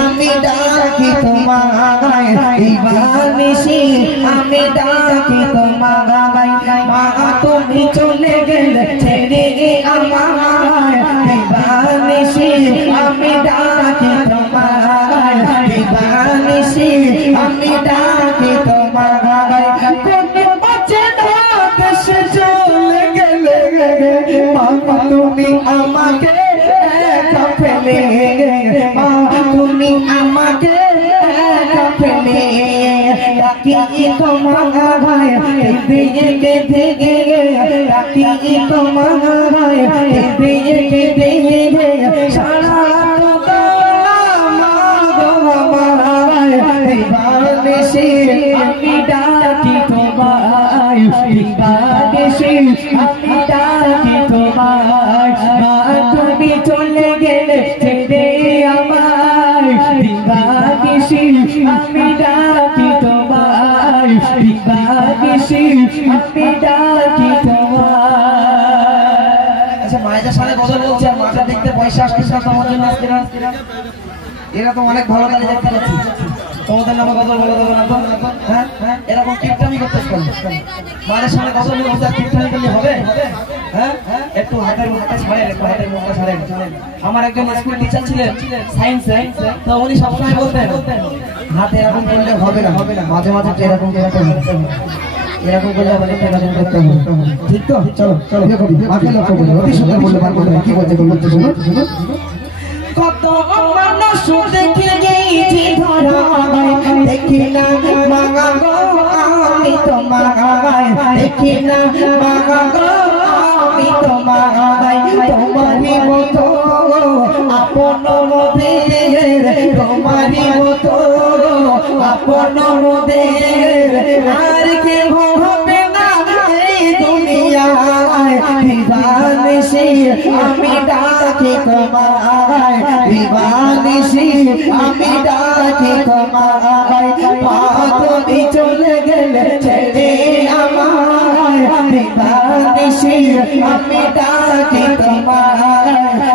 আমি ডাকি তোমায় দিবানিশি আমি ডাকি তোমায় মা তুমি চলে গেলে ছেড়ে আমায় দিবানিশি আমি ডাকি তোমায় দিবানিশি আমি ডাকি তোমায় কোন বাঁচে না দেশে চলে গেলে মা তুমি আমাকে একা ফেলে তুমি আমাকে একা ফেলে ডাকি তোমায় দিয়ে দিয়ে ডাকি তোমায় দিয়ে দিয়ে সারা দিবানিশি আমি ডাকি তোমায় দিবানিশি আমি ডাকি তোমায় মা তুমি চলে গেলে ছেড়ে আমায় দিবানিশি আমি ডাকি তোমায় দিবানিশি আমি ডাকি তোমায়। আচ্ছা মায়ের সাথে কথা বলছে মাটা দেখতে পয়সা আসছে তোমার জন্য আসছে না এরা তো অনেক ভালো কাজে দেখতে পাচ্ছি তোমাদের নামে কথা বলে দেবো না হ্যাঁ এরকম কিপটামি করতে মায়ের সামনে কথা বলে কিপটামি করলে হবে হ্যাঁ একটু হাতের মুখটা ছাড়েন একটু হাতের মুখটা ছাড়েন আমার একজন স্কুল টিচার ছিলেন সায়েন্সে তো উনি সবসময় বলতেন হাতে এরকম করলে হবে না মাঝে মাঝে এরকম এরকম করলে আমাদের এরকম করতে হবে ঠিক তো চলো চলো মাকে লক্ষ্য করি অতি সুন্দর বললে পারবো কি বলতে শুনো কত মানুষ দেখে গেছি ধরা দেখি না মাগা গো আমি তোমায় দেখি না মাগা গো আমি তোমায় তোমারই মতো আপন মোদের তোমারই মতো আপন মোদের আর কেউ হবে না এই দুনিয়ায় দিবানিশি আমি ডাকি তোমায় দিবানিশি আমি ডাকি তোমায় মা তুমি চলে গেলে ছেড়ে আমায় দিবানিশি আমি ডাকি তোমায়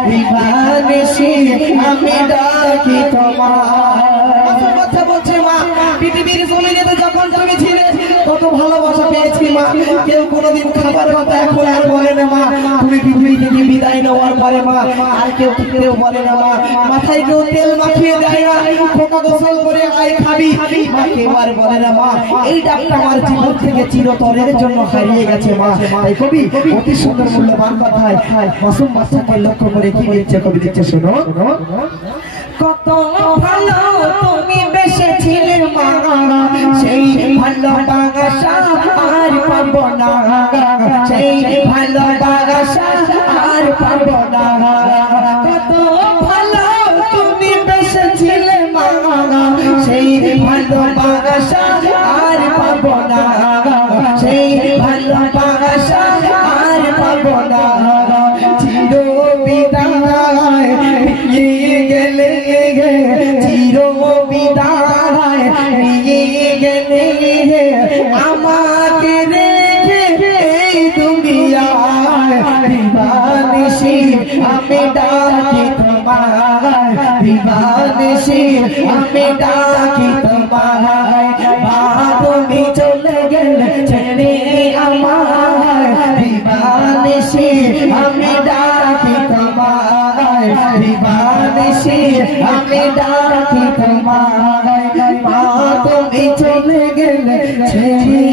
দিবানিশি আমি ডাকি তোমায়। কথা বলছে মা পৃথিবীর জমিনে যখন তুমি ছিলে কত ভালোবাসা পেয়েছি মা কেউ কোনোদিন খাবার কথা এখন আর বলে না মা তুমি পৃথিবী থেকে বিদায় নেওয়ার পরে মা আর কেউ বলে না মা মাথায় কেউ তেল মাখিয়ে দেয় না খোকা গোসল করে আয় খাবি মা কেউ আর বলে না মা এই ডাকটা আমার জীবন থেকে চিরতরের জন্য হারিয়ে গেছে মা। তাই কবি অতি সুন্দর মূল্যবান কথায় মাসুম বাচ্চাকে লক্ষ্য করে কি লিখছে কবি লিখছে শোনো কত ভালো তুমি বেসেছিলে মা সেই ভালোবাসা আর পাবো না সেই ভালোবাসা আর পাবো না কত ভালো তুমি বেসেছিলে মা সেই ভালোবাসা আর পাবো না সেই ভালোবাসা আর পাবো না চির বিদায় নিয়ে গেলে চির বিদায় নিয়ে গেলে আমাকে রেখে এই দুনিয়ায় দিবানিশি আমি ডাকি তোমায় দিবানিশি আমি ডাকি তোমায় মা তুমি চলে গেলে ছেড়ে আমায় দিবানিশি আমি ডাকি তোমায় দিবানিশি আমি ডাকি তোমায় মা তুমি চলে গেলে ছেড়ে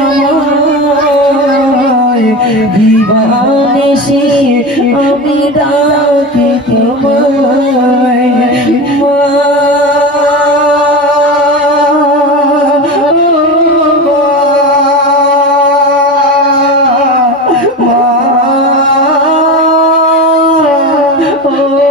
আমায় দিবানিশি আমি ডাকি তোমায় মা Oh